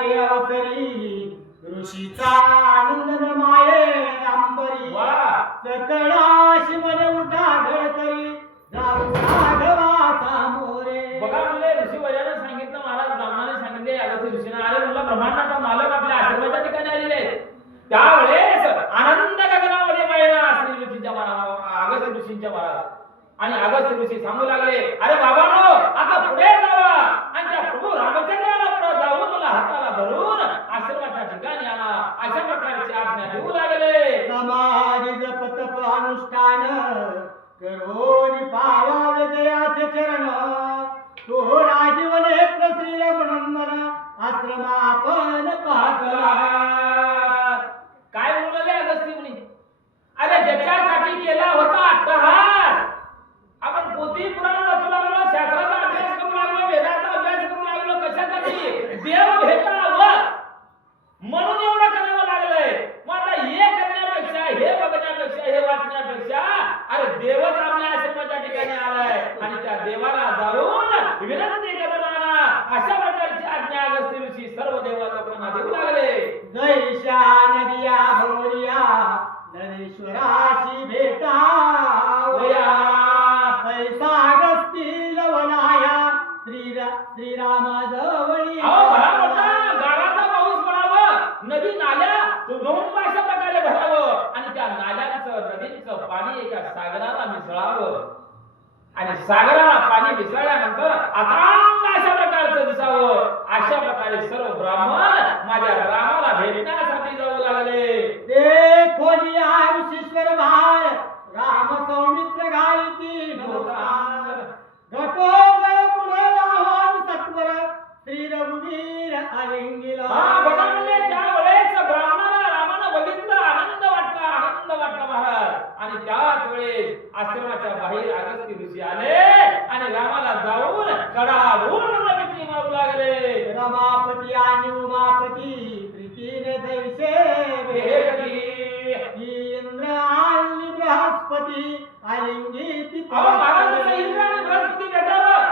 लागे अवतरी ऋषीचा आनंद माये अंबरी सकळाशी मन उठा धडकरी जाऊ राघवा सामोरे. बघा म्हणले ऋषीवर्याने सांगितलं, महाराज ब्राह्मणाने सांगितले अगस्त्य ऋषींना, अरे म्हणलं ब्रह्मांडाचा मालक आपल्या आश्रमाच्या ठिकाणी आलेले आहेत. त्यावेळेस आनंद गगनामध्ये मायला श्री ऋषींच्या अगस्त्य ऋषींच्या महाराज आणि अगस्त्य ऋषी सांगू लागले, अरे बाबांनो आता पुढे जावा आणि त्या प्रभू रामचंद्राला पुढे जाऊन मला हाताला धरून आश्रमाच्या ठिकाणी आणा, अशा प्रकारची आज्ञा देऊ लागले. समाधी जप तप अनुष्ठान करोनी पावा विजयाचे चरण तो राजीव नेत्र श्री रघुनंदन आश्रमापन पाहतला. काय बोलले अगस्त्य मुनी, अरे ज्याच्यासाठी केला होता अट्टहास, आपण पोथी पुराण वाचू लागलो, शास्त्राचा अभ्यास करू लागलो, वेदाचा अभ्यास करू लागलो, कशासाठी देव भेटावं म्हणून एवढं करावं लागलंय. मग आता हे करण्यापेक्षा, हे बघण्यापेक्षा, हे वाचण्यापेक्षा अरे देवच आपल्या आश्रमाच्या ठिकाणी आलाय आणि त्या देवाला जाऊन विनंती करून आणा, अशा प्रकारची आज्ञा अगस्त्य ऋषी सर्व देवा लोकांना देऊ लागले. जैशा नदिया भोरिया नरेश्वराशी भेटा पैसा अगस्ती लवलाया श्रीराम जवळी. गावाचा पाऊस पडावं, नदी नाल्या तुडुंब अशा प्रकारे भरावं आणि त्या नाल्यांचं नदीचं पाणी एका सागराला मिसळावं आणि सागराला पाणी मिसळल्यानंतर अथांग अशा प्रकारचं दिसावं. अशा प्रकारे सर्व ब्राह्मण माझ्या रामाला भेटण्यासाठी जाऊ लागले. ते खोली ऋषीश्वर भार राम सौमित्र घालती घटोदय पुढे राहून सत्वर श्री रघुवीर अलिंगिला. बघा म्हणजे त्यावेळेस ब्राह्मणाला रामानं बघितलं, आनंद वाटला महाराज. आणि त्याच वेळेस आश्रमाच्या बाहेर अगस्त्य ऋषी आले आणि रामाला जाऊन कडाडून मिठी मारू लागले. रमापती आणि उमापती प्रीतीने जैसे भेटली इंद्र आणि बृहस्पती अलिंगी. महाराज इंद्र आणि बृहस्पती भेटावं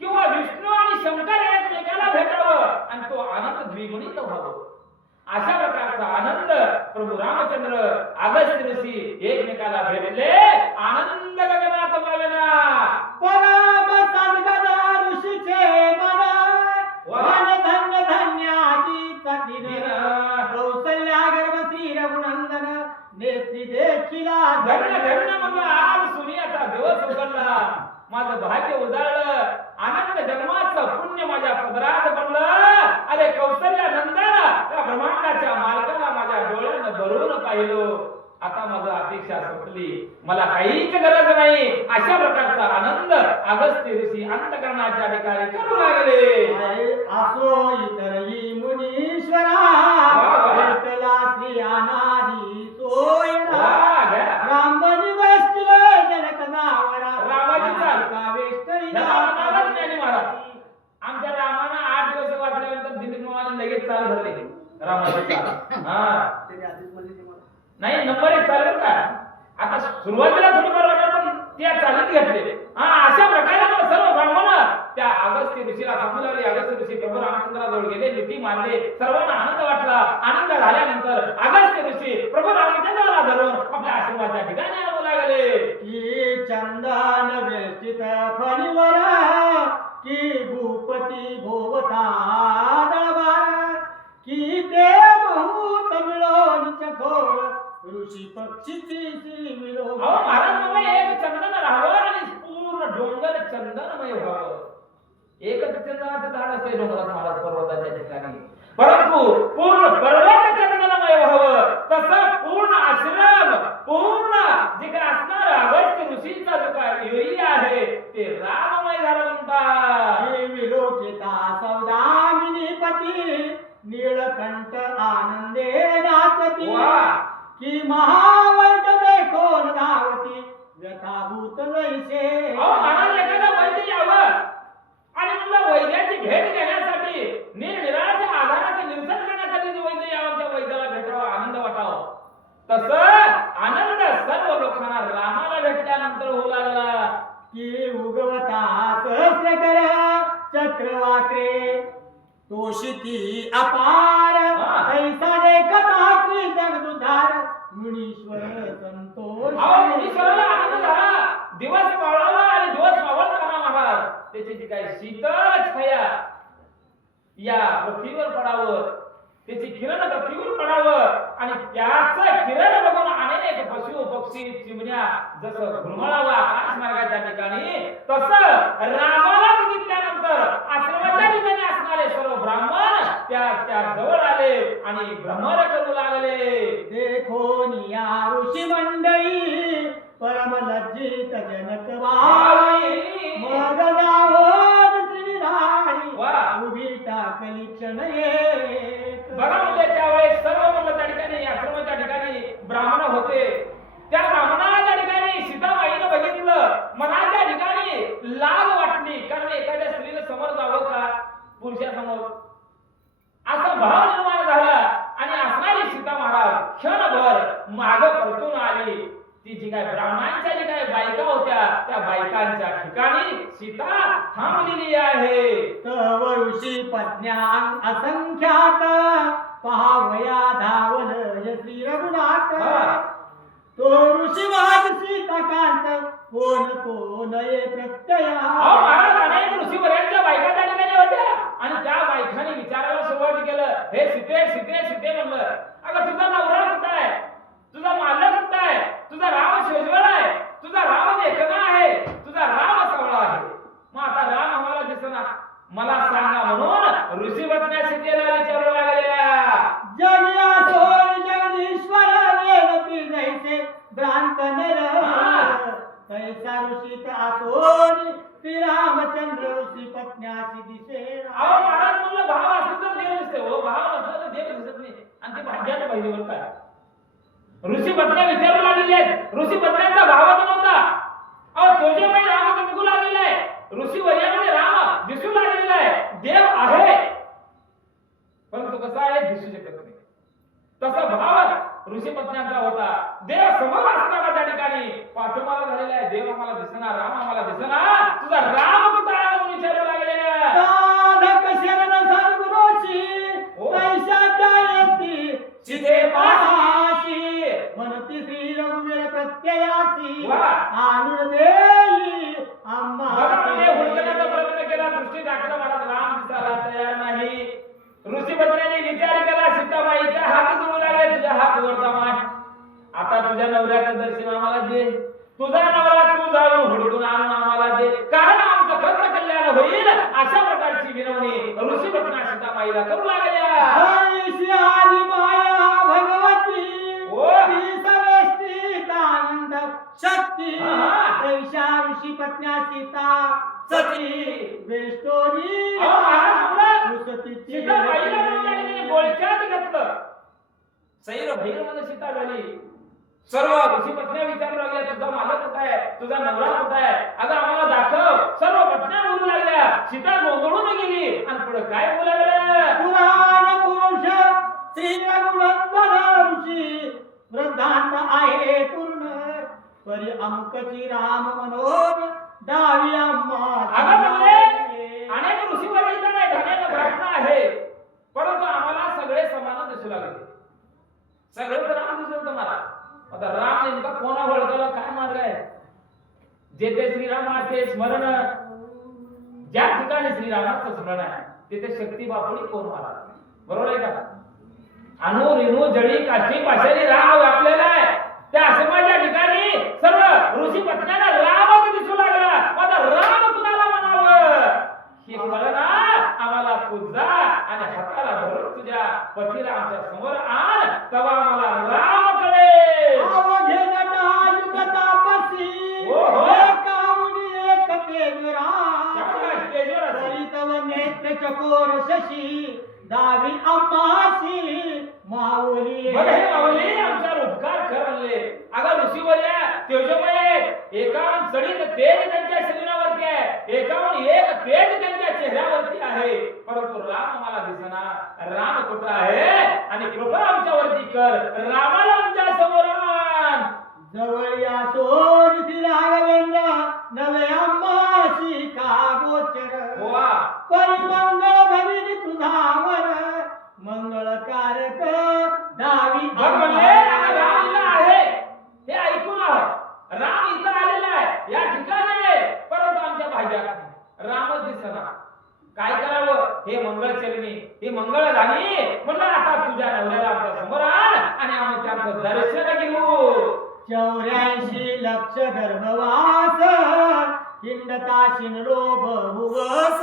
किंवा विष्णू आणि शंकर एकमेकाला भेटावं आणि तो आनंद द्विगुणित व्हावं, अशा प्रकारचा आनंद प्रभू रामचंद्र अगस्त्य ऋषी एकमेकाला भेटले. आनंद गगनात मावेना परम सद्गदा ऋषीचे मन धन्य धन्याची कठीण कौसल्या गर्भ श्री रघुनंदन नेत्री देखिला धन्य धन्य म्हणलं. आज सुनियाचा दिवस उगडला, माझं भाग्य उजाळलं, आनंद जन्माचं पुण्य माझ्या पदरात पडलं. अरे कौशल्या नंदन त्या ब्रह्मांडाच्या मालकाला माझ्या डोळ्यानं भरून पाहिलं. आता माझं अपेक्षा संपली, मला काहीच गरज नाही. अशा प्रकारचा आनंद अगस्त्य ऋषी अंतःकरणाच्या ठिकाणी करू लागले. असो इतरही मुनीश्वरा भेटला श्री अनादी सोयरा ब्राह्मणी वैष्णव जनक नावरा रामाजीचा कावेष्टरी आमच्या रामानं 8 दिवस वाचल्यानंतर दिलीप मामाने लगेच चालू झाले रामाचा. नाही नंबर 1 चालेल का, आता सुरुवातीला थोडीफार वाटलं पण त्या चालत घेतले. अशा प्रकारे सर्व ब्राह्मण त्या अगस्त्य ऋषीला सांगू लागले. अगस्त्य ऋषी प्रभू रामचंद्राजवळ गेले, मिठी मारले, सर्वांना आनंद वाटला. आनंद झाल्यानंतर अगस्त्य ऋषी प्रभू रामचंद्राला धरून आपल्या आश्रमाच्या ठिकाणी आणू लागले. की चंदन वेष्टित फणीवर की भूपती भोवता दळबार की ते महूत मिळून चकोर ऋषी पक्षीची मिळो. महाराज मग एक चंदन राहावं आणि पूर्ण डोंगर चंदनमय व्हावं. एकच चंदनाचं झाड असते डोंगरात महाराज पर्वताच्या ठिकाणी, परंतु पूर्ण पर्वत चंदनमय व्हावं. तसं पूर्ण आश्रम, पूर्ण जे काय असणार अगस्त्य ऋषीचा जो काय एरिया आहे ते राममय झालं म्हणतात. विलोकिता सौदामिनी पती नीळकंठ आनंदे नाचती की महावैद देखोन धावती व्यथाभूत लैसे. महाराज एखादा वैद्य यावं आणि म्हणलं वैद्याची भेट घेण्यासाठी निरनिराळ्या आधाराचे निरसन करण्यासाठी जो वैद्य यावं त्या वैद्याला भेटावं, आनंद वाटावं. तसं आनंद सर्व लोकांना रामाला भेटल्यानंतर होऊ लागला. की उगवता सहस्र कर चक्रवाक्रे तोषिती अपार हा. ऐसा देखता श्री जगदुधार मुनीश्वर संतोष अहो मुनीश्वराला आनंद झाला. दिवस मावळला आणि दिवस मावळताना महाराज त्याची जी काही शीतल छाया या पृथ्वीवर पडावं, त्याची किरण पृथ्वीवर पडावं आणि त्याचं किरण बघून अनेक पशु पक्षी चिमण्या जसं घुमळावं आकाश मार्गाच्या ठिकाणी, तसं रामाला बघितल्यानंतर आश्रमाच्या ठिकाणी असणारे सर्व ब्राह्मण त्या जवळ आले आणि भ्रमर करू लागले. देखो निया ऋषी मंडळी परम लज्जित जनक बाई मग जावत श्रीराणी वा. उभी टाकली क्षण एक. बघा म्हणजे त्यावेळेस सर्व मुलं त्या ठिकाणी आश्रमाच्या ठिकाणी ब्राह्मण होते. त्या ब्राह्मणाला त्या ठिकाणी सीताबाईनं बघितलं, मनाच्या ठिकाणी लाज वाटली, कारण एखाद्या स्त्रीला समोर जावं का पुरुषासमोर असा भाव निर्माण झाला आणि असणारी सीता महाराज क्षणभर माग परतून आली. ती जी काय ब्राह्मणांच्या जी काय बायका होत्या त्या बायकांच्या ठिकाणी सीता थांबलेली आहे. तव ऋषी पत्न्या असंख्यात पहावया धावल श्री रघुनाथ. हा. तो ऋषी वाद सीताकांत कोण तो नये प्रत्यया. अहो महाराज अनेक ऋषीवरांच्या बायका त्या ठिकाणी होत्या आणि त्या बायकांनी विचारायला सुरुवात केलं, हे सीते सीते सीते म्हणलं, अगं तुझा नवरा कुठं आहे, तुझा मालक कुठं आहे, तुझा राम शेजवळ आहे, तुझा राम देखणा आहे, तुझा राम सावळा आहे, मग आता राम आम्हाला दिसना, मला सांगा म्हणून ऋषीपत्न्या सीतेला विचारू लागल्या. जगिया सोन जगदीश्वर वेदती जैसे भ्रांत नर. तैसा ऋषीत आसोनी श्री रामचंद्र ऋषी पत्न्यासी दिसे. अहो महाराज म्हणलं भाव असेल तर देव दिसते, हो भाव नसला तर देव दिसत नाही आणि ते भाग्यानं पाहिजे बरं काय. ऋषी पत्न्या विचारू लागलेले आहेत, ऋषी पत्न्यांचा भावाचा नव्हता. अहो तुझ्यामुळे राम निघू लागलेला आहे, ऋषी वर्यामध्ये राम दिसू लागलेला आहे, देव आहे परंतु कसा आहे दिसू शकत नाही. तसा भाव ऋषी पत्न्यांचा होता. देव समोर असताना त्या ठिकाणी पाठोमाला झालेला आहे, देव आम्हाला दिसना, राम आम्हाला दिसना, तुझा राम कुठं आहे म्हणून विचारू लागले. साधक शरण सद्गुरूची हो. कैसा त्यायती सीते पाशी म्हणती श्री रघुवीर प्रत्ययासी. वा. आणून देई आम्हा बघा म्हणजे हुडकण्याचा प्रयत्न केला, दृष्टी टाकला, मला राम दिसायला तयार नाही. ऋषीपत्न्यांनी विचार केला, सीताबाईच्या हात जोडू लागले, तुझ्या हात जोडता माय, आता तुझ्या नवऱ्याचं दर्शन आम्हाला दे, तुझा नवरा तू जाऊन हुडकून आणून आम्हाला दे, कारण आमचं कर्म कल्याण होईल. अशा प्रकारची विनवणी ऋषीपत्न्या सीताबाईला करू लागल्या. हरीशी आली माया भगवती ओ. ती सवेष्टीत आनंद शक्ती. हा. तैशा ऋषी पत्न्या सीता सती वेष्टोरी अहो महाराज म्हणलं, उसतीची सीताबाईला म्हणून त्या ठिकाणी गोळक्यात घेतलं, सैर भैर मध्ये सीता झाली. सर्व ऋषी पत्न्या विचारू लागल्या, तुझा मालक कुठं आहे, तुझा नवरा कुठं आहे, अगं आम्हाला दाखव. सर्व पत्न्या बोलू लागल्या. सीता गोंधळून गेली आणि पुढे काय बोलू लागल्या. पुराण पुरुष श्री रघुनंदन ऋषी वृद्धांत आहे पूर्ण परी अमुकची राम मनोर दावी आम्हा. अगं म्हणले, अनेक ऋषीवर येत नाही, अनेक ब्राह्मण आहे, परंतु आम्हाला सगळे समान दिसू लागले. सगळे तर राम दिसत तुम्हाला. आता राम नेमका कोणा ओळखायला काय मार्ग आहे. जेथे श्रीरामाचे स्मरण, ज्या ठिकाणी श्रीरामाचं स्मरण आहे तिथे शक्ती बापुडी कोण महाराज, बरोबर आहे का. अनु रेणू जडी काष्टी पाशाली राम आपल्याला आहे. त्या आश्रमाच्या ठिकाणी सर्व ऋषी पत्न्यांना रामच दिसू लागला. आता राम कुणाला म्हणावं हे कळना आम्हाला. तुझा आणि हाताला धरून तुझ्या पतीला आमच्या समोर आण, तेव्हा आम्हाला राम कळेल. अवघे जटायुग तापसी हो, हो. एकावनी एक तेजरा. शाबास, तेजोरा. तरी तव नेत्र चकोर शशी दावी आम्हासी माऊली. बघ हे माऊली आमच्यावर उपकार करले. अगं ऋषीवर्या तेजोमय, एकाहून सडीत तेज त्यांच्या शरीरावरती आहे, एकाहून एक तेज त्यांच्या चेहऱ्यावरती आहे, परंतु राम आम्हाला दिसना. राम कुठं आहे आणि कृपा आमच्यावरती कर, रामाला आमच्या समोर आण. जवळ या सोन ती राघवेंद्र नवे आम्हासी का गोचर. वा. परिमंगळ भविनी तुझावर मंगळकारक दावी बघ म्हणजे राम इथं आहे हे ऐकून आहोत. राम इथं आलेला आहे या ठिकाणी आहे, परंतु आमच्या भाग्यात रामच दिसना. काय करावं? हे मंगळ चरणी हे मंगळ झाली म्हणलं आता तुझ्या नवऱ्याला आमच्या समोर आण आणि आम्ही त्यांचं दर्शन घेऊ. 84 लक्ष गर्भवास हिंडता शिनलो बहुवस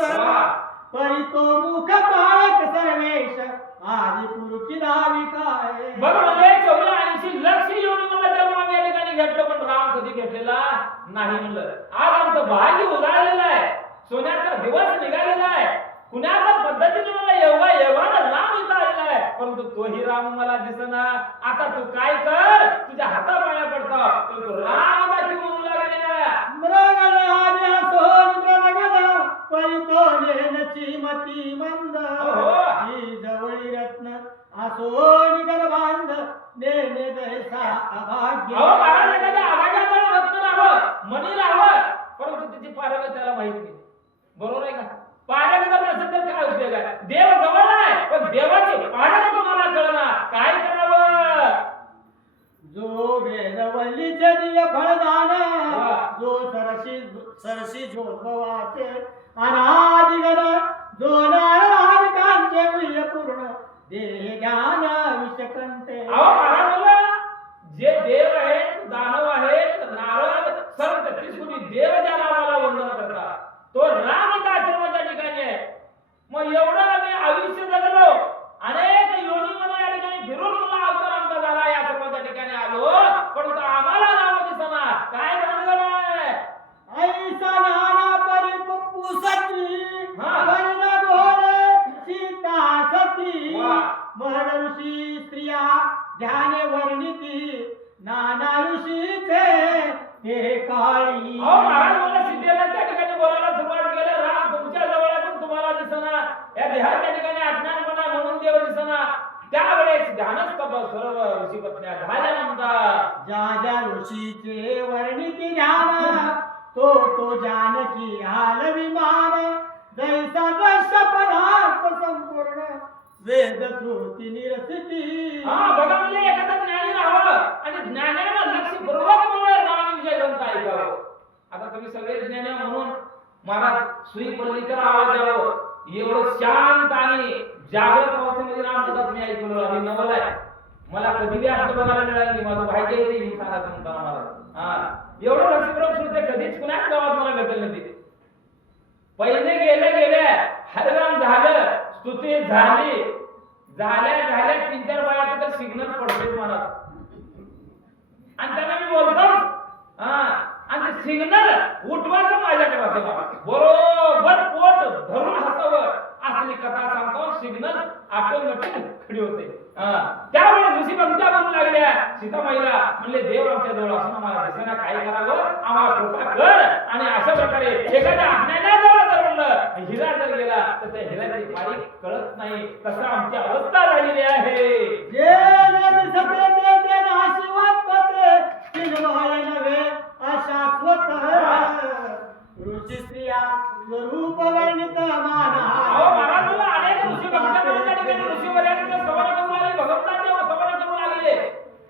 परी तो मुख पाळक सर्वेश आदि पुरुषी दावी काय. बरं म्हणजे 84 लक्ष येऊन म्हणलं जन्म आम्ही या ठिकाणी घेतलो, पण राम कधी घेतलेला नाही म्हणलं. आज आमचं भाग्य उजाळलेलं आहे, सोन्याचा दिवस निघालेला आहे. कुणाच्या पद्धतीने मला एवढा राम इथं आलेला आहे, परंतु तोही राम मला दिसना. आता तू काय कर, तुझ्या हातापाया पडतो, परंतु राम दाखी म्हणू लागलेला. मृगराजा सोनिद्रनगदा परितोलेनची मती मंद ही जवळी रत्न आसोनी गर्भांध नेने दैसा अभाग्य. अहो महाराज एखाद्या अभाग्याचं रत्न राहावं मणी राहावं, परंतु त्याची पारख त्याला माहित नाही. बरोबर आहे का? पारख जर नसेल तर काय उपयोग आहे? देव जवळ आहे पण देवाची पारख तुम्हाला कळणार. काय करावं? जो वेदवल्लीचे दिव्य फळदान जो सरशी झोपवाचे अनादिगण जो नारायणांचे मूल्य पूर्ण देह ज्ञान विषकंठे. अहो महाराज बोला, जे देव आहेत दानव आहेत नारद सर्व 33 कोटी देव ज्या रामाला वंदन करतात तो राम इथं आश्रमाच्या ठिकाणी आहे. मग एवढं आम्ही आयुष्य जगलो, अनेक योनीमध्ये या ठिकाणी फिरून मला अवतार आमचा झाला, या आश्रमाच्या ठिकाणी आलो, परंतु आम्हाला राम दिसना. काय भानगड आहे? ऐसा नाना परिपक्व सती वर्ण भोरे सीता सती महर्षी स्त्रिया ध्याने वर्णिती नाना ऋषीचे ते काळी. अहो महाराज मला सिद्धेला त्या ठिकाणी बोलायला सुरुवात केलं, राम तुमच्या जवळ आहे पण तुम्हाला दिसना. या देहाच्या ठिकाणी अज्ञानपणा म्हणून देव दिसना. त्यावेळेस ध्यानस्थ सर्व ऋषी पत्न्या झाल्या म्हणतात. ज्या ज्या ऋषीचे वर्णिती ध्यान तो जानकी हाल विमान जैसा दृश्य पदार्थ संपूर्ण वेद श्रुती निरसिती. हा बघा म्हणजे एखादा ज्ञानी राहावं आणि ज्ञानाला लक्षपूर्वक म्हणून रामाविषयी ग्रंथ ऐकावं. आता तुम्ही सगळे ज्ञानी म्हणून महाराज सुई पल्लीकर आवाज यावं एवढं शांत आणि जागृत अवस्थेमध्ये रामकथा तुम्ही ऐकलं हे नवल आहे. मला कधी बी असं बघायला मिळालं नाही. माझं भाग्य येते मी सांगायचं म्हणताना मला एवढं लक्षपूर्वक श्रुते कधीच कुणाच गावात मला भेटलं नाही. पहिले गेले हरिराम झालं, स्तुती झाली, झाल्या 3-4 बाया तर सिग्नल पडतेच मला. आणि त्यांना मी बोलतो आणि ते सिग्नल उठवायचं माझ्याकडे असेल, बरोबर पोट धरून हसावं असली कथा सांगतो. सिग्नल ऑटोमॅटिक खडी होते. त्यावेळेस ऋषी पंक्त्या बनू लागल्या. सीतामाईला म्हणले देव आमच्या जवळ असून आम्हाला दिसेना, काय करावं, आम्हाला कृपा कर. आणि अशा प्रकारे एखाद्या अज्ञानाजवळ जर म्हणलं हिरा जर गेला तर त्या हिऱ्याची बारीक कळत नाही. तसं आमची अवस्था झालेली आहे. जे दिसते ते नाशिवत ते चिन्मय नव्हे अशाश्वत ऋषी स्त्रिया स्वरूप वर्णित माना. अहो महाराज मला अनेक ऋषी भक्तांच्या ठिकाणी ऋषीवर्यांचं सवर्ण करू लागले, भगवंतांचे सवर्ण करू लागले.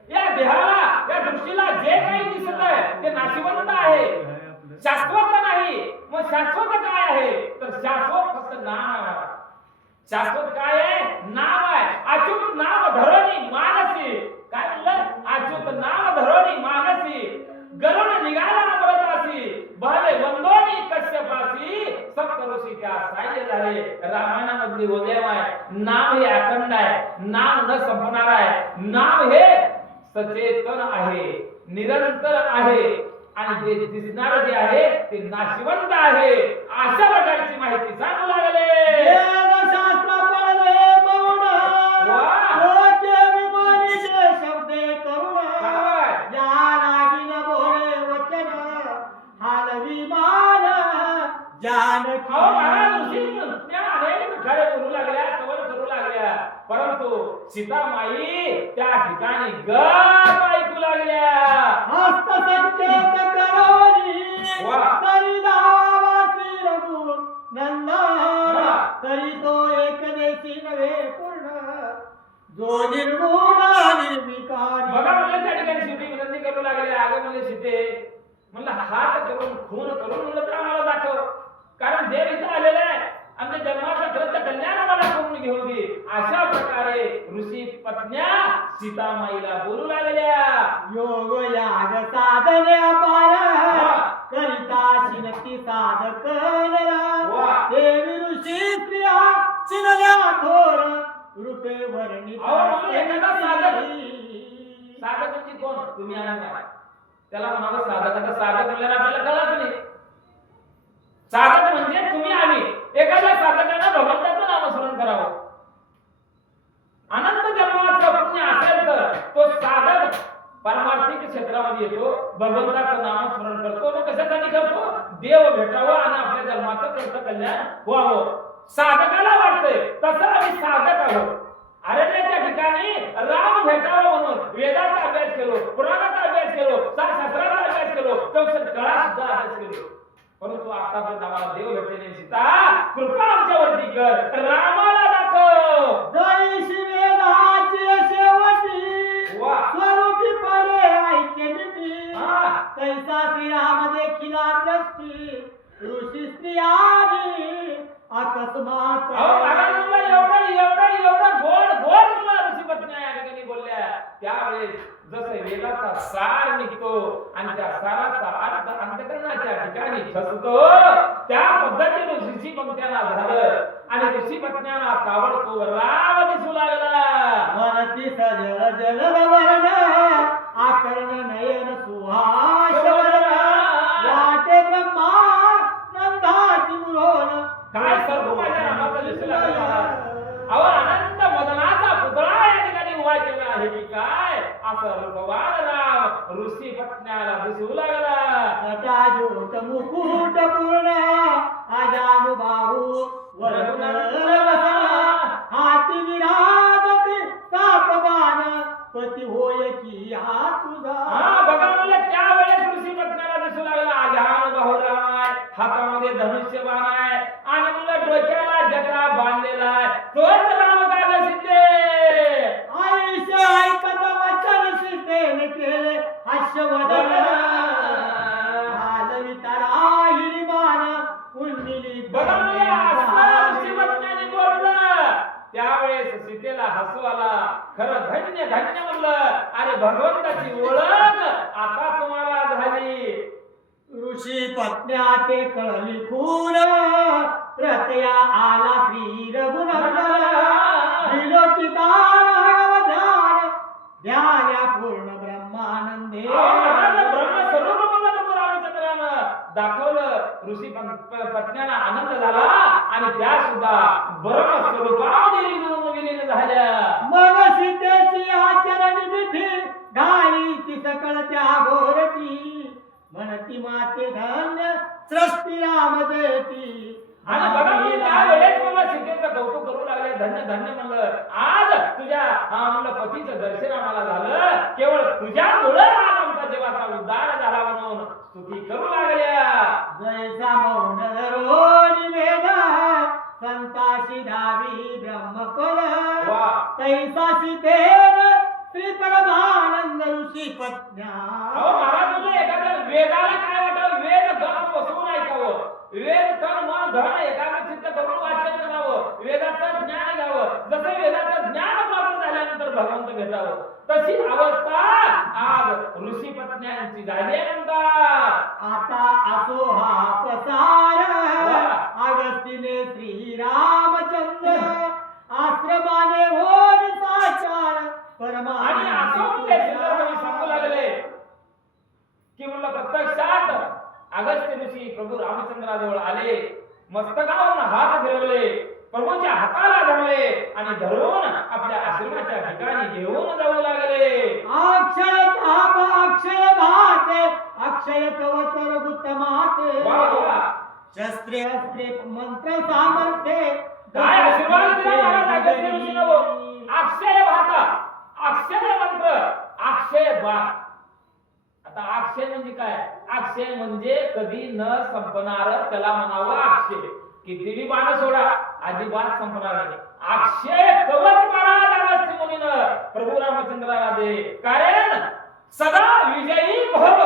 या देहाला या दृष्टीला जे काही दिसत आहे ते नाशिवंत आहे, शाश्वत नाही. मग शाश्वत काय आहे तर शाश्वत फक्त नाम आहे. शाश्वत काय आहे? नाम आहे. अच्युत नाम धरोनी मानसी. काय म्हणलं? अच्युत नाम धरोनी मानसी गरुड निघाला अमृतासी भावे वंदोनी कश्यपासी सप्त ऋषी त्या साह्य झाले. रामायणामधली उदय आहे. नाम हे अखंड आहे, नाम न संपणार आहे. नाम हे सचेतन आहे, निरंतर आहे आणि जे दिसणार जे आहे ते नाशिवंत आहे. अशा प्रकारची माहिती सांगू लागले. शास्त्र पडले मौन लोके विमोनीचे शब्दे करुण या लागीन बोले वचन हाल विमान जानकी. महाराज ऋषी त्या अनेक खरे बोलू लागल्या, सवल करू लागल्या, परंतु सीतामाई त्या ठिकाणी गप ऐकू लागल्या. हस्त संकेत करोनी तरी दावा श्री रघु नंदन तरी तो एकदेशी नव्हे पूर्ण जो निर्गुण निर्विकारी. बघा म्हणलं त्या ठिकाणी शेवटी विनंती करू लागले. अगं म्हणले सीते, म्हणलं हात करून खून करून म्हणलं तर आम्हाला दाखव, कारण देव इथं आलेला आहे आणि जन्माचं खरं तर कल्याण आम्हाला करून घेऊ दे. अशा प्रकारे ऋषी पत्न्या सीतामाईला बोलू लागल्या. योग याग साधने अपार करिता शिलती साधक नरा. देवी ऋषी स्त्रिया चिनल्या थोर रूपे वर्णित. साधक म्हणजे कोण? तुम्ही आम्ही काय त्याला म्हणावं साधक. आता साधक म्हणल्यावर आपल्याला कळत नाही. साधक म्हणजे तुम्ही आम्ही. एखाद्या साधकानं भगवंताचं नामस्मरण करावं. अनंत जन्माचं पुण्य असेल तर तो साधक पारमार्थिक क्षेत्रामध्ये येतो, भगवंताचं नामस्मरण करतो. तो कशासाठी करतो? देव भेटावं आणि आपल्या जन्माचं कसं कल्याण व्हावं. साधकाला वाटतंय तसं आम्ही साधक आहोत. अरण्याच्या ठिकाणी राम भेटावं म्हणून वेदाचा अभ्यास केलो, पुराणाचा अभ्यास केलो, शास्त्राचा अभ्यास केलो, कळा सुद्धा अभ्यास केलो. परंतु आतापर्यंत आम्हाला देव भेटले. सीता कृपा आमच्यावरती कर, रामाला दाखव. जैशी वेदाची शेवटी स्वरूपी पडे ऐके नीती. कैसा श्रीराम देखिला दृष्टी ऋषी स्त्रियानी अकस्मात. एवढं गोड गोड मला ऋषी पत्न्या या ठिकाणी बोलल्या. त्यावेळेस जसं वेदाचा सार निघतो आणि त्या साराचा अर्थ अंतकरणाच्या ठिकाणी ठसतो, त्या पद्धतीने ऋषी पंक्त्यांना झालं आणि ऋषी पत्न्यांना ताबडतोब राम दिसू लागला. मनती सजल जल वर्ण आकर्ण नयन सुहास वर्ण वाटे ब्रह्मा नंदाची मुरोन. काय सर्व माझ्या नामाचं दिसू लागला. अहो अनंत मदनाचा पुतळा या ठिकाणी उभा केला आहे की काय, असं भगवान राम ऋषी पत्न्याला दिसू लागला. जटाजूट मुकुट पूर्ण अजानुबाहू वरदन हाती विराजते तापबाण पती होय की हा तुझा. बघा म्हणलं त्यावेळेस ऋषी पत्न्याला दिसू लागला अजानुबाहू राम आहे, हातामध्ये धनुष्यबाण आहे आणि म्हणलं डोक्याला जटा बांधलेला आहे. तोच राम काग सिद्धे. आयुष्य ऐकत वचन सीतेने केले हास्यवदन. हालवितारा हिरिमान उन्मिली. बघा म्हणलं असं ऋषी पत्न्याने बोललं. त्यावेळेस सीतेला हसू आला. खरं धन्य धन्य म्हणलं. अरे भगवंताची ओळख आता तुम्हाला झाली. ऋषी पत्न्या ते कळली खून प्रतया आला श्री रघुनंदन. विलोकिता राघव ध्यान ध्याया पूर्ण ब्रह्मानंदे. ब्रह्मस्वरूप म्हणलं प्रभू रामचंद्रानं दाखवलं. ऋषी पत्न्यांना आनंद झाला आणि त्या सुद्धा ब्रह्मस्वरूपामध्ये विलीन झाल्या. मग सीतेची आचरण विधी घाली ती सकळ त्या गोरटी. म्हणती माते धन्य सृष्टी राम जयती. आणि बघा मी त्यावेळेस मला सीतेचं कौतुक करू लागले. धन्य धन्य म्हणलं. आज तुझ्या म्हणलं पतीचं दर्शन आम्हाला झालं. केवळ तुझ्यामुळे आज आमचा जीवाचा उद्धार झाला म्हणून स्तुती करू लागल्या. जैसा मौन धरो निवेद संताशी धावी ब्रह्मपद. तैसा सीतेन श्री परमानंद ऋषी पत्न्या. महाराज म्हणले एखाद्या वेदाला काय वाटावं? वेद गप बसवून ऐकावं, वेद तन मन धन एकाग्रचित्त करून वाचन करावं, वेदाचं ज्ञान घ्यावं. जसं वेदाचं ज्ञान प्राप्त झाल्यानंतर भगवंत भेटावं, तशी अवस्था आज ऋषी पत्न्यांची झाली म्हणतात. आता असो हा पसार अगस्तीने श्री रामचंद्र आश्रमाने होर साचार आणि असं म्हणले सुंदरकवी सांगू लागले की म्हणलं प्रत्यक्षात अगस्त्य ऋषी प्रभू रामचंद्राजवळ आले. मस्तकावरून हात फिरवले, प्रभूच्या हाताला धरले आणि धरून आपल्या आश्रमाच्या ठिकाणी घेऊन जाऊ लागले. अक्षय ताप अक्षय भाते अक्षय कवच रघुत्तमाते. शस्त्रे अस्त्रे मंत्र सामर्थ्य. काय आशीर्वाद दिला महाराज अगस्त्य ऋषीनं. अक्षय भाता, अक्षय मंत्र, अक्षय भात. आता अक्षय म्हणजे काय? अक्षय म्हणजे कधी न संपणार, त्याला म्हणावं अक्षय. कितीही बाण सोडा अजिबात संपणार नाही. अक्षय कवच महाराज अगस्त्य मुनीनं प्रभू रामचंद्राला दे, कारण सदा विजयी भव.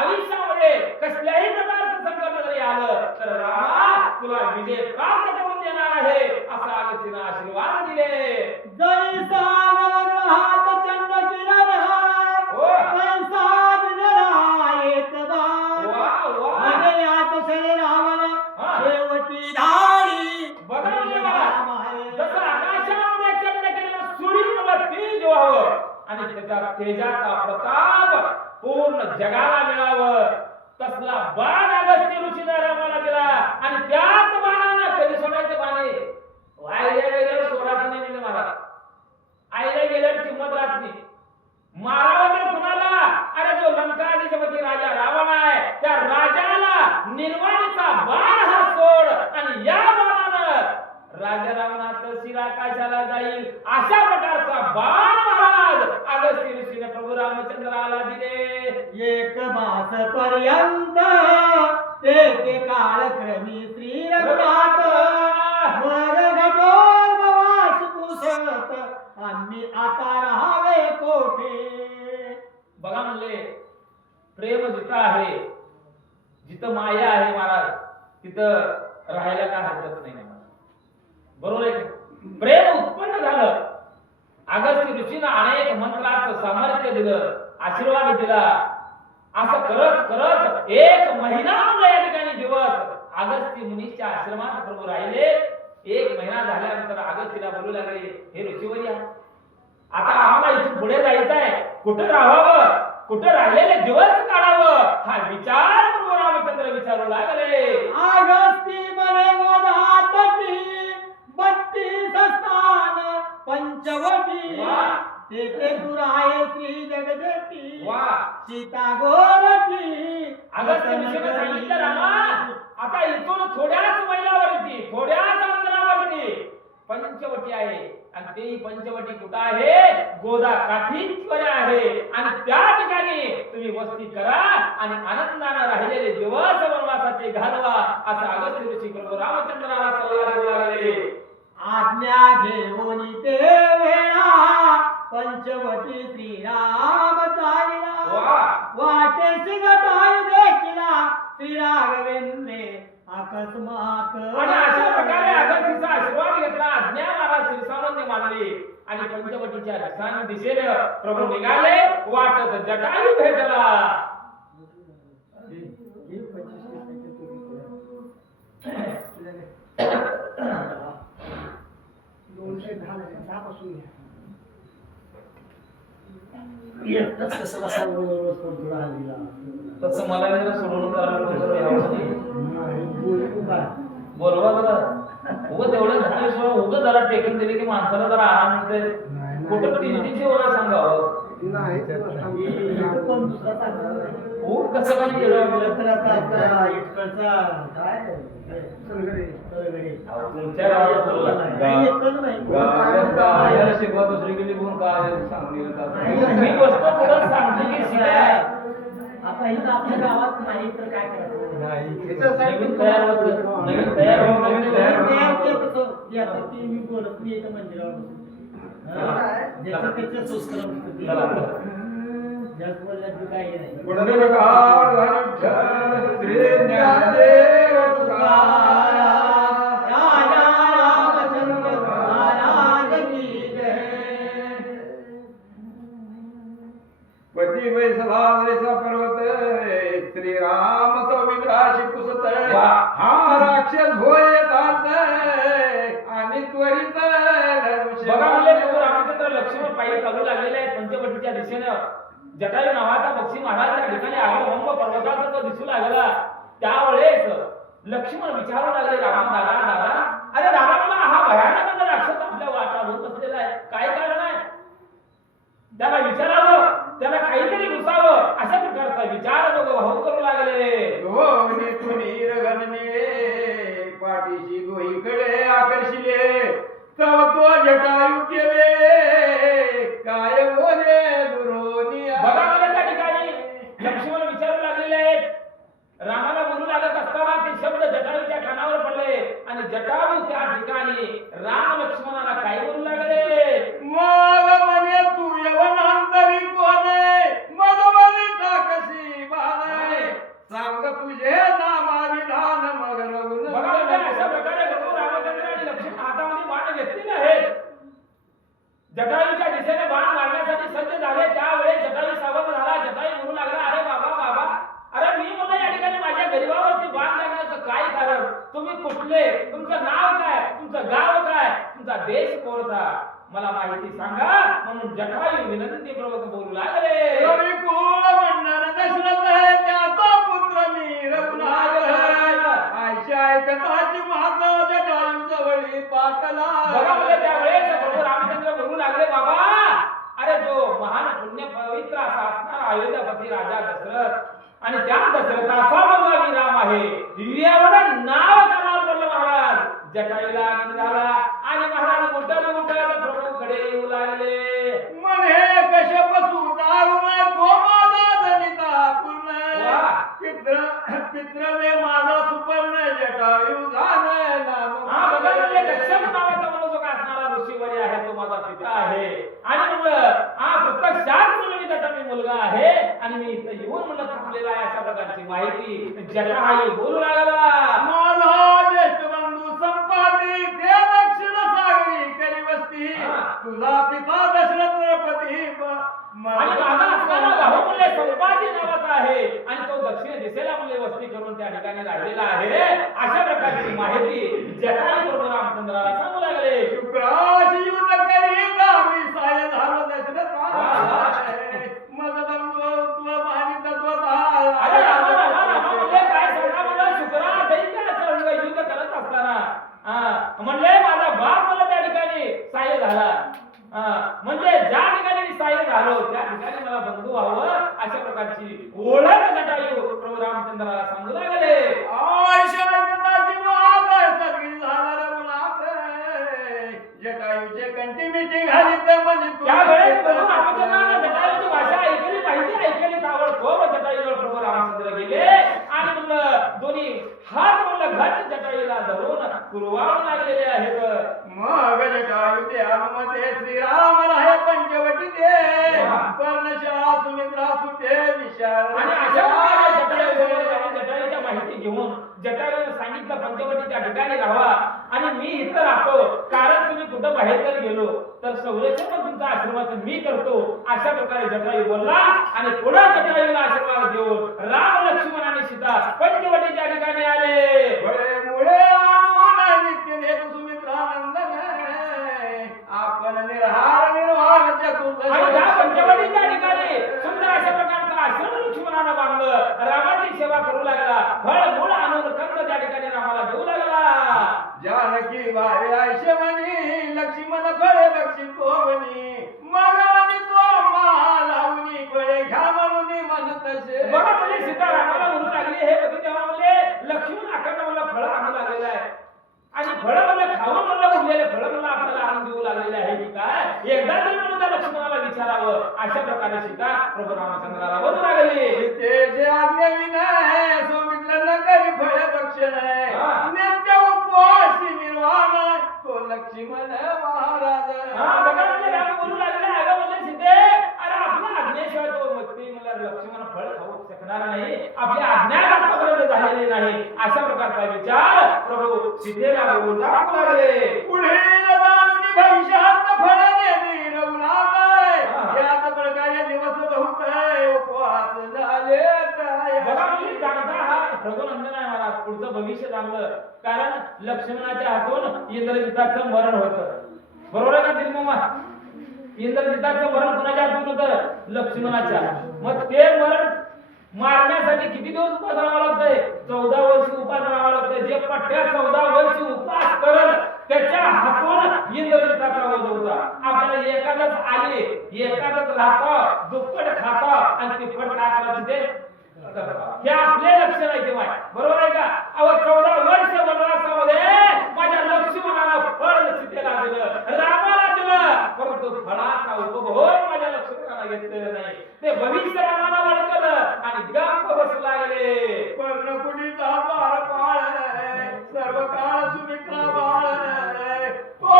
आयुष्यामध्ये कसल्याही प्रकारचं संकट जरी आलं तर रामा तुला विजय प्राप्त करून देणार आहे असा अगस्तीनं आशीर्वाद दिले. जैसा नवग्रहात चंद्र किरण हाय, हो. तैसा दिनरा एक बार. वा वा. हृदयात सरे रावण हा. शेवटी धाडी. बघा म्हणजे राम बघा, आहे. जसं आकाशामध्ये चंद्रकिरण सूर्याला तेज व्हावं आणि त्याचा तेजाचा प्रताप पूर्ण जगाला मिळावं, तसला बाण अगस्त्य ऋषीने रामाला दिला. आणि त्याच बाणानं कधी सोडायचं बाणे आईला गेल्यावर सोडायचं नाही म्हणजे महाराज. आईला गेल्यावर किंमत राहत नाही. मारावं तर कुणाला? अरे जो लंकाधिपती राजा रावण आहे त्या राजाला निर्वाणीचा बाण हा सोड, आणि या बाणानं राजा रावणाचं शिर आकाशाला जाईल अशा प्रकारचा बाण महाराज अगस्त्य ऋषीने प्रभू रामचंद्राला दिले. एक मास पर्यंत ते काळक्रमी श्री रघुनाथ वर घटोर प्रवास पुसत आम्ही आता राहावे कोठे. बघा म्हणले, प्रेम जिथं आहे, जिथं माया आहे महाराज, तिथं राहायला काय हरकत नाही महाराज. बरोबर आहे का? प्रेम उत्पन्न झालं. अगस्त्य ऋषीनं अनेक मंत्राचं सामर्थ्य दिलं, आशीर्वाद दिला. असं करत करत एक महिना या ठिकाणी दिवस अगस्त्य मुनीच्या आश्रमात प्रभू राहिले. एक महिना झाल्यानंतर अगस्तीला बोलू लागले, हे ऋषीवर्य, आता आम्हाला इथून पुढे जायचं आहे, कुठं राहावं, कुठं राहिलेले दिवस काढावं हा विचार प्रभू रामचंद्र विचारू लागले. अगस्ती बने गोदातटी 32 स्थान पंचवटी. वा. तेथे दूर आहे श्री जगदेटी. वा. सीता गोरटी. अगस्त्य ऋषीने सांगितलं, रामा आता इथून थोड्याच मैलावरती, थोड्याच अंतरावरती पंचवटी आहे. आणि तेही पंचवटी कुठं आहे? गोदा काठीवर आहे. आणि त्या ठिकाणी तुम्ही वस्ती करा आणि आनंदाने राहिलेले दिवस वनवासाचे घालवा असं अगस्त्य ऋषी प्रभू रामचंद्राला सल्ला देऊ लागले. आज्ञा घेऊन ते वेळा पंचवटी श्रीराम चालिला. वा. वाटेशी जटायू देखिला श्री राघवेंद्रे अकस्मात. आणि अशा प्रकारे अगस्तीचा आशीर्वाद घेतला, आज्ञा महाराज शिरसावंत मानली आणि पंचवटीच्या दिशेने प्रभू निघाले. वाटत जटायू भेटला. तसं मला जरा सोडून बोलवा जरा उगं तेवढं 10 वेळा उगं जरा टेकन दिली की माणसाला जरा आराम मिळते. कुठं 3-3 वेळा सांगावं हो कसं काय केलं तुमच्या गावात शिकवा दुसरी गेली कोण काय मी गोष्ट पुढं सांगतो की शिकाय आता इथं आपल्या गावात नाही तर काय करायचं? नवीन तयार होत नवीन तयार होऊन नवीन तयार मी बोलत मी एका मंदिरावर त्याच्या सुस्कर चला जास्त बोलण्यात काही नाही. श्री ज्ञानदेव तुकाराम राजा रामचंद्र महाराज की जय. पती वैसला पर्वत श्रीराम सौमित्राशी पुसत वा. हा राक्षस होय येतात आणि त्वरित बघा म्हणले प्रभू रामचंद्र लक्ष्मण पायी चालू लागलेले आहेत पंचवटीच्या दिशेनं. जटायू नावाचा पक्षी महाराज त्या ठिकाणी आगरभंग पर्वताचा तो दिसू लागला. त्यावेळेस लक्ष्मण विचारू लागले, रामा दादा दादा, अरे दादा मला हा भयानक राक्षस आपल्या वाटावर बसलेला आहे, काय कारण आहे? त्याला विचारावं, त्याला काहीतरी घुसावं अशा प्रकारचा विचार दोघं भाऊ करू लागले. दोन्ही तुनीर गणनिळे पाठीशी दोहीकडे आकर्षिले तव तो जटायू केले काय बोले दुरोनी. बघा मला त्या ठिकाणी लक्ष्मण विचारू लागलेले आहेत. रामाला बोलू लागत असताना ते शब्द जटायूच्या कानावर पडले आणि जटायू त्या राम लक्ष्मणाला काय बोलू लागले? मग म्हणे तू यवनांतरी कोणे मधुबनी टाकशी बाणे सांग तुझे नामाविधान मग रघुन बघा म्हणजे अशा प्रकारे प्रभू रामचंद्र आणि लक्ष्मण हातामध्ये बाण घेतलेले आहेत. जटायूच्या दिशेने बाण मारण्यासाठी सज्ज झाले. त्यावेळेस जटायू सावध झाला. जटायू म्हणू लागला, अरे बाबा बाबा, अरे मी म्हणलं या ठिकाणी माझ्या गरीबावरती बाण लागण्याचं काय कारण? तुम्ही कुठले? तुमचं नाव काय? तुमचं गाव काय? तुमचा देश कोणता? मला माहिती सांगा. म्हणून जटायू विनंतीपूर्वक बोलू लागले. रवी कुळ म्हणणार दशरथ आहे त्याचा पुत्र मी रघुनाथ आयशा ऐकताची माता जटायू जवळी पाटला. बघा म्हणजे त्यावेळेस प्रभू रामचंद्र बोलू लागले, बाबा अरे जो महान पुण्य पवित्र असा असणारा अयोध्यापती राजा दशरथ आणि त्या दशरथाचा मुलगा मी राम आहे एवढं नाव कानावर पडलं महाराज. जटायूला आनंद झाला आणि महाराज उठत उठत प्रभूकडे येऊ लागले. म्हणे कश्यप सुदारुण तो माझा जनिता पूर्ण वा. पित्रवे माझा सुपर्ण जटायू झाले नाम. हा बघा म्हणजे कश्यप नावाचा मनोजोग असणारा ऋषीवरी आहे तो माझा पिता आहे. आणि म्हणलं हा प्रत्यक्षात म्हणलं मी त्याचा मी मुलगा आहे आणि मी इथं येऊन म्हणलं थांबलेला आहे अशा प्रकारची माहिती जटायू बोलू लागला. माझा ज्येष्ठ बंधू संपाती ते दक्षिण सागरी करी वस्ती तुझा पिता दशरथ नरपती आणि माझा असणारा भाऊ म्हणले संपाती नावाचा आहे आणि तो दक्षिण दिशेला म्हणले वस्ती करून त्या ठिकाणी राहिलेला आहे. अशा प्रकारची माहिती जटायू प्रभू रामचंद्राला सांगू लागले. शुक्राशी युद्ध करीता मी साय झालो दशरथ मग बंधू तुला मानित अरे रामा रामा रामा म्हणले काय सांगा मला शुक्रा दैत्याचं युद्ध करत असताना म्हणले माझा बाप मला त्या ठिकाणी सहाय्य झाला. म्हणजे ज्या ठिकाणी मी सहाय्य झालो त्या ठिकाणी मला बंधू व्हावं अशा प्रकारची ओळख जटायू प्रभू रामचंद्राला सांगू लागले. जटायूचे कंठी मिठी घालीत म्हणे त्यावेळेस प्रभू रामचंद्राने जटायूची भाषा ऐकली पाहिजे ऐकली ताबडतोब जटायूजवळ प्रभू रामचंद्र गेले आणि म्हणलं दोन्ही हात म्हणलं घट जटायूला धरून कुरवाळू लागलेले आहेत. मग जटायू ते अनुमते श्रीराम राहे पंचवटी दे पर्णशाळा सुमित्रा सुते विशाल. आणि अशा प्रकारे जटायूजवळ जाऊन जटायूच्या माहिती घेऊन जटायूने सांगितलं पंचवटीच्या ठिकाणी राहा आणि मी इथं राहतो कारण तुम्ही कुठं बाहेर जर गेलो तर संरक्षण तुमचा आशीर्वाद मी करतो अशा प्रकारे जटायू बोलला आणि पुढे जटायूला आशीर्वाद देऊन राम लक्ष्मण आणि सीता पंचवटीच्या ठिकाणी आले. मुळे आणून नित्य नेत सुमित्रानंदन आपण निर्हार निर्वाण चतुर्दश आणि त्या पंचवटीच्या ठिकाणी सुंदर अशा प्रकारचा आश्रम लक्ष्मणानं बांधलं. रामाची सेवा करू लागला. फळ मूळ आणून कंद त्या ठिकाणी रामाला देऊ लागला. जानकी भावे आयशे म्हणी लक्ष्मण फळे बक्षितो म्हणी मग म्हणी तो लावणी फळे घ्या म्हणून म्हणतसे. बघा म्हणजे सीता रामाला म्हणू लागली हे पती तेव्हा म्हणले लक्ष्मण आकांना मला फळ आणू लागलेलं आहे आणि फळ मला खाऊन मला उरलेले फळ मला आपल्याला आणून देऊ लागलेले आहे की काय एकदा तरी म्हणून त्या लक्ष्मणाला विचारावं अशा प्रकारे सीता प्रभू रामचंद्राला बोलू लागली. ते जे आज्ञाविना सौमित्र न करी फळे भक्षण नित्य उपवासी निर्वाण तो लक्ष्मण महाराज. बघा म्हणजे राम बोलू लागले अगं म्हणले सीते अरे आपल्या आज्ञेशिवाय तो मस्ती मला लक्ष्मण फळ खाऊ शकणार नाही आपल्या आज्ञा आतापर्यंत झालेली नाही अशा प्रकारचा विचार प्रभू सीतेला बोलू लागले. पुढे जाणून भविष्यात फळ देणे रघुनाथ याच प्रकारे दिवस बहुत उपवास झाले. बघा म्हणजे जाणता हा रघुनंदन आहे महाराज पुढचं भविष्य जाणलं कारण लक्ष्मणाच्या हातून इंद्रजिताचं मरण होतं. बरोबर आहे का दिलमामा? इंद्रजिताचं मरण कुणाच्या हातून होतं? लक्ष्मणाच्या. मग ते मरण मारण्यासाठी किती दिवस उपास राहावा लागतंय? 14 वर्ष उपास राहावा लागतंय. जे पट्ट्या 14 वर्ष उपास करल त्याच्या हातून इंद्रजिताचा वध होता. आपल्याला एखादच आले एखादच राहता दुप्पट खाता आणि तिप्पट काय करायचं ते हे आपले लक्षण आहे तेव्हा बरोबर आहे का? अहो 14 वर्ष वनवासामध्ये माझ्या लक्ष्मणाला फळ सीतेला दिलं रामाला दिलं परंतु फळाचा उपभोग माझ्या लक्ष्मणाला घेतलेला नाही. ते भविष्य रामाला वळकलं आणि गप्प बसू लागले. पर्णकुटीचा द्वार पाळ सर्व काळ सुमित्रा बाळ तो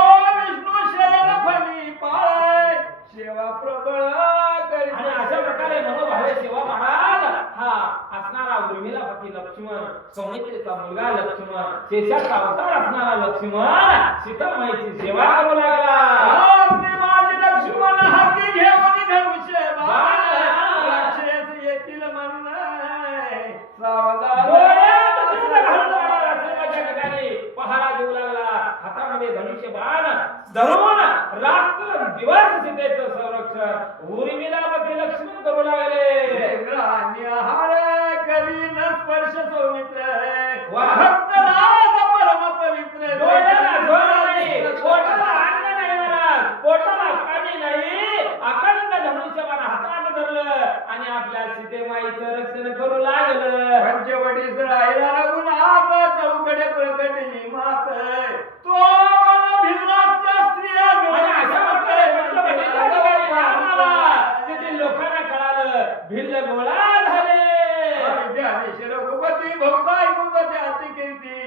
सौमित्रीचा मुलगा लक्ष्मण, शेषाचा अवतार असणारा लक्ष्मण सीतामाईची सेवा करू लागला. आपले माझे लक्ष्मण हाती घेऊन धनुष्य बाण, राक्षस येतील म्हणणे सावधान. डोळ्यात तेल घालून मारा लक्ष्मणाच्या ठिकाणी पहारा देऊ लागला. हातामध्ये धनुष्य बाण धरून रात्र दिवस सीतेचं संरक्षण उर्मिलामध्ये लक्ष्मण करू लागले. ग्राणी आहार करी न स्पर्श सौमित्र, वा. भक्त राज परम पवित्र. डोळ्याला झोळ नाही, पोटाला अन्न नाही महाराज, पोटाला पाणी नाही, अखंड धनुष्यबाण हातात धरलं आणि आपल्या सीतेमाईचं रक्षण करू लागलं. पंचवटी राहिला रघुनाथ, चौकडे प्रकटली मात. तो मन भिल्लाच्या स्त्रिया आणि अशा प्रकारे पंचवटीच्या ठिकाणी रामाला तिथे लोकांना कळालं, भिल्ल गोळा झाले. रघुपती भक्त ऐकून त्याची कीर्ती,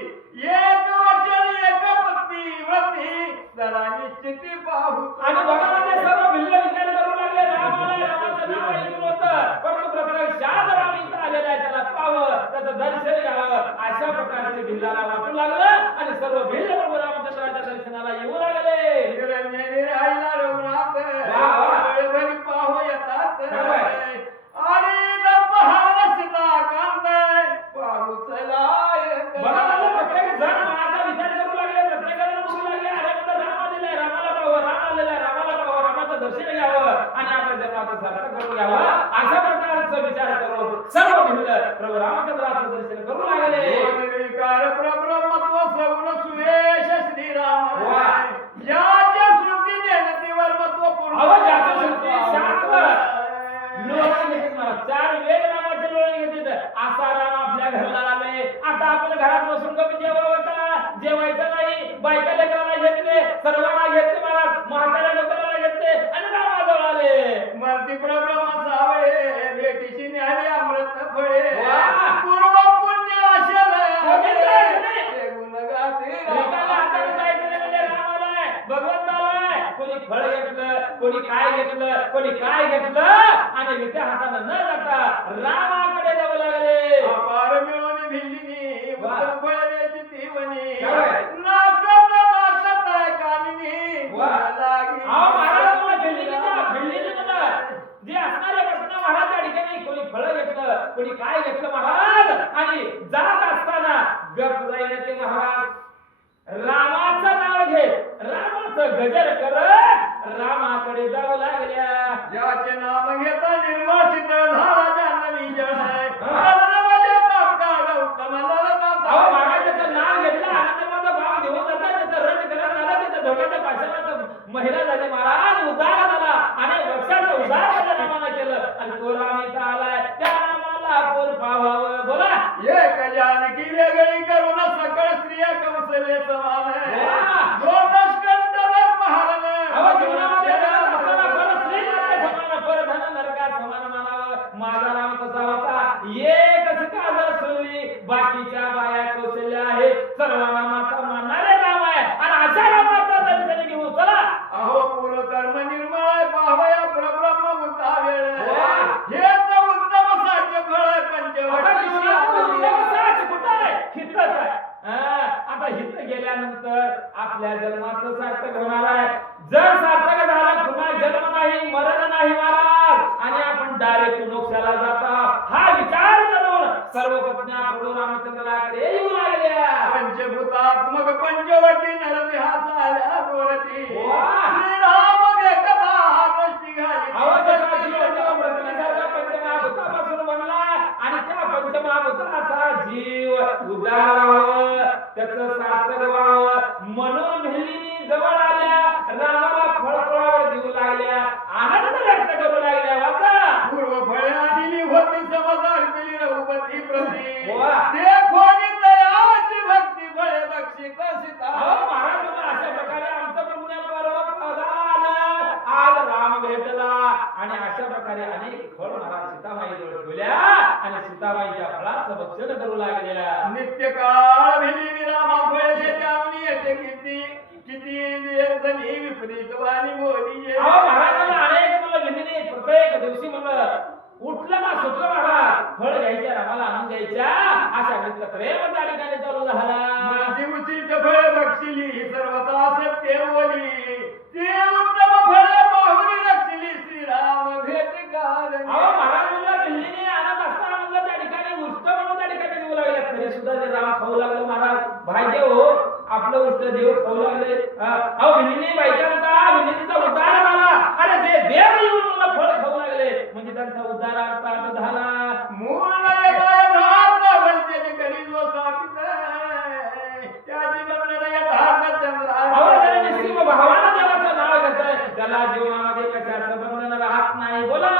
एक वचन एक पत्नी व्रती, जरा निश्चिती पाहू. आणि भगवान सर्व भिल्ल विचार करू लागले. रामाला रामाचं नाव ऐकून होतं, परंतु प्रत्यक्षात राम इथं आलेला आहे, त्याला पाहावं, त्याचं दर्शन घ्यावं, अशा प्रकारचे भिल्लाला वाटू लागलं आणि सर्व भिल्ल प्रभू रामचंद्राच्या दर्शनाला येऊ लागले. निरंजनी राहिला रघुनाथ, वा, वा. वेळभरी पाहू येतात. काय? आणि दपहार सीता कांत पाहू चला. भगवान प्रत्येक जण माझा विचार करू लागले, प्रत्येकाला बोलू लागले, अरे आता राम आलेला आहे, रामाला पाहावं, राम आलेला आहे, रामाला पाहावं, रामाचं दर्शन घ्यावं आणि आपल्या जन्माचं सार्थक करून घ्यावं, अशा प्रकारचा विचार करून सर्व भिल्ल प्रभू रामचंद्राचं दर्शन करू लागले. निर्विकार परब्रह्मत्व सगुण सुरेश श्रीराम, वा. ज्याच्या श्रुती देणतीवर महत्व पूर्ण. अहो, ज्याच्या श्रुती शाश्वत. लोळण घेतात मला, 4 वेद रामाचे लोळण घेतात. असा राम आपल्या घराला आले, आता आपल्या घरात बसून कमी जेवावं का? जेवायचं नाही. बायका लेकराला घेतले, सर्वांना घेतले महाराज, म्हाताऱ्या लोकांना घेतले आणि रामाजवळ आले. मर्ती परब्रह्म सावळे, भेटीशी न्याले अमृत फळे. वा. पूर्व पुण्य बघितलं नाही? ते गुणगाते लोकांना हाताने जायचं नाही म्हणजे राम आलाय, भगवंत आलाय. कोणी फळ घेतलं, कोणी काय घेतलं, कोणी काय घेतलं आणि विद्या हातानं न जाता रामाकडे जावं लागले. अपार मिळून भिल्लिनी वा. उत्तम फळाची तीवनी. काय? नाचत नाचत कामिनी वा. लागी. अहो महाराज मला भिल्लीने मला जे असणारे प्रश्न महाराज त्या ठिकाणी कोणी फळं घेतलं, कोणी काय घेतलं महाराज आणि जात असताना गप जाईन ते महाराज रामाचं नाव घेत, रामाचं गजर करत रामाकडे जाऊ लागल्या. ज्याचे नाम घेता निर्मळ शीतळ झाला जान्हवी जळ. हा. उत्तम अहो महाराजाचं नाव घेतलं, आनंदमाचा भाव देऊन जातात, त्याचं रच करत झाला, त्याच्या धोक्याच्या पाशाला महिला झाली महाराज, उद्धार झाला आणि वर्षाचा उद्धार माझ्या नामानं केलं आणि तो राम इथं आलाय, त्या नामाला आपण पाहावं. बोला. एक जानकी वेगळी करून सकळ स्त्रिया कौशल्य समान. वा. दोनच कंटवर महारण. अहो जीवनामध्ये जगात असताना परत स्त्री नरका समान, परधन नरका समान मानावं. माझा राम कसा होता, एकच काजळ सोडली, बाकीच्या बाया कौशल्य आहेत, सर्वांना माता मानणारे राम आहे आणि अशा रामाचा दर्शन घेऊ. चला. अहो पूर्व कर्म निर्मळ पाहया परब्रह्म उता वेळ. वा. हेच उत्तम साध्य फळ आता जीवनात उत्तम पंचवटी. साच कुठं आहे? हितच आहे. आता हित गेल्यानंतर आपल्या जन्माचं सार्थक होणार आहे. जर सार्थक झालं, पुन्हा जन्म नाही, मरण नाही महाराज आणि आपण डायरेक्ट मोक्षाला जाता, हा विचार करून सर्व पत्न्या प्रभू रामचंद्राकडे येऊ लागल्या. पंचभूतात्मक पंचवटी नरविहास आल्या दोरती. वा. श्रीराम देखता दृष्टी घाली. अवताराची जीव प्रतिनिसारखा पंचमहाभूतापासून बनला आणि त्या पंचमहाभूताचा जीव उद्धार व्हावं, त्याचं सार्थक व्हावं म्हणून भिल्लिनी जवळ आल्या, रामाला फळफळावर देऊ लागल्या, आनंद व्यक्त करू लागल्या. वाचा. पूर्व फळे आलेली होती समजार केली रघुपती प्रती. वा. देखोनी दयाची भक्ती फळे बक्षित सीता. अहो महाराज मला अशा प्रकारे आमचं पुण्य पर्व आलं, आज राम भेटला आणि अशा प्रकारे अनेक फळ महाराज सीतामाईजवळ ठेवल्या आणि सीतामाईच्या फळाचं भक्षण करू लागल्या. नित्यकाळ भिली रामा फळे त्यावनी येते किती किती जणी विपरीत वाणी बोली. अहो महाराजांना अनेक मुलं भिल्लीने प्रत्येक दिवशी म्हणलं उठलं का सुटलं महाराज फळ घ्यायच्या रामाला आणून द्यायच्या, अशा नित्य प्रेम त्या ठिकाणी चालू झाला. माझी उचित फळ बक्षिली सर्वता सत्य बोली ते उत्तम फळ पाहुणी रक्षिली श्रीराम भेट कारण. अहो महाराज म्हणला बिल्लीने आणत असताना म्हणलं त्या ठिकाणी उष्ट म्हणून त्या ठिकाणी देऊ लागले. तरी सुद्धा ते राम खाऊ लागले. महाराज भाग्य हो आपलं उष्ट देव खाऊ लागले. अहो बिल्लीने बायकांचा विनंतीचा उद्धार झाला. अरे ते देव येऊन मला फळ खाऊ लागले म्हणजे त्यांचा उद्धार अर्थ झाला. मूळ राहत बनते करी जो स्थापित त्याची बघणाऱ्या धारणा चंद्रा. अहो जरा निस्सिम भावानं देवाचं नाव घेतोय त्याला जीवनामध्ये कशाचं बंधन राहत नाही. बोला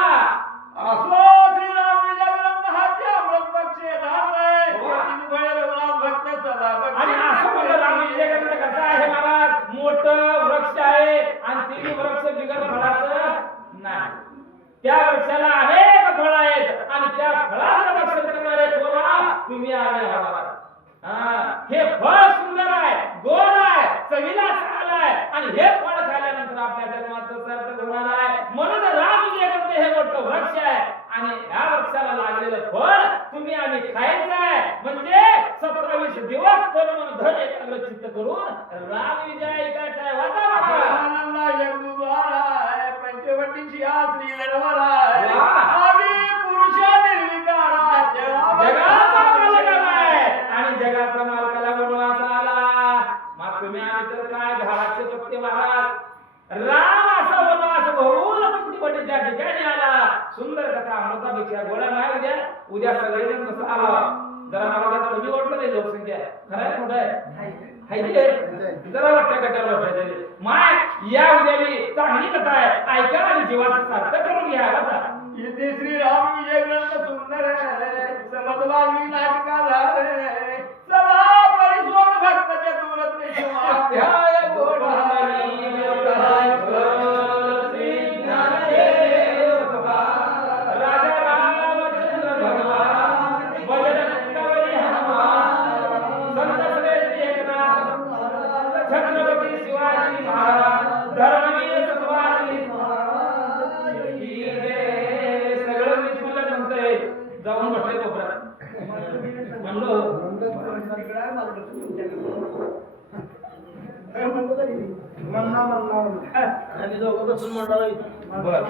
असो श्रीराम विजय ग्रंथ हाती अमृत पक्षे धारणे फळे रघुनाथ भक्त सदा भक्ती. आणि असं म्हणलं राम विजय ग्रंथ कसा आहे महाराज मोठं वृक्ष आहे आणि ते वृक्ष बिगर फळाचं नाही. त्या वृक्षाला अनेक फळ आहेत आणि त्या फळाचं रक्षण करणारे कोण तुम्ही आले आहात. हे फळ सुंदर आहे गोड आहे चवीला चांगलं आहे आणि हे फळ खाल्ल्यानंतर आपल्या जन्माचं सार्थक होणार आहे. म्हणून राम विजय ग्रंथ हे मोठं वृक्ष आहे आणि या वृक्षाला लागलेलं फळ तुम्ही आम्ही खायचं आहे. म्हणजे 27 दिवस तरुण धन एकाग्र चित्त करून राम विजय ऐकायचा आहे. वाचा महाराज. आनंदा जगदुद्वारा आहे पंचवटीची श्री लडवरा आहे वा. आदी पुरुष निर्विकारा जगाचा मालक आहे आणि जगाचा मालकाला वनवास आला. मग तुम्ही आम्ही तर काय घराचे पत्ते महाराज. राम असा वनवास भरून पंचवटीच्या ठिकाणी आला. सुंदर कथा अमृतापेक्षा गोळा नाही. उद्या सगळेजण कसं आला जरा मला जरा कमी वाटलं नाही लोकसंख्या. खरं आहे कुठं आहे जरा वाटतं कट्यावर बसायचं. माय या उद्या मी चांगली कथा आहे ऐका आणि जीवाचं सार्थक करून घ्या. वाचा. इथे श्रीराम विजय ग्रंथ सुंदर आहे समजवावी नाटका झाले सदा परिशोध भक्त चतुर अध्याय गोड छत्रपती शिवाजी महाराज धर्मवीर शिवाजी सगळं मी तुम्हाला म्हणतोय. जाऊन बसले कोपऱ्यात म्हणलो आम्ही दोघं बसून म्हणणार बरं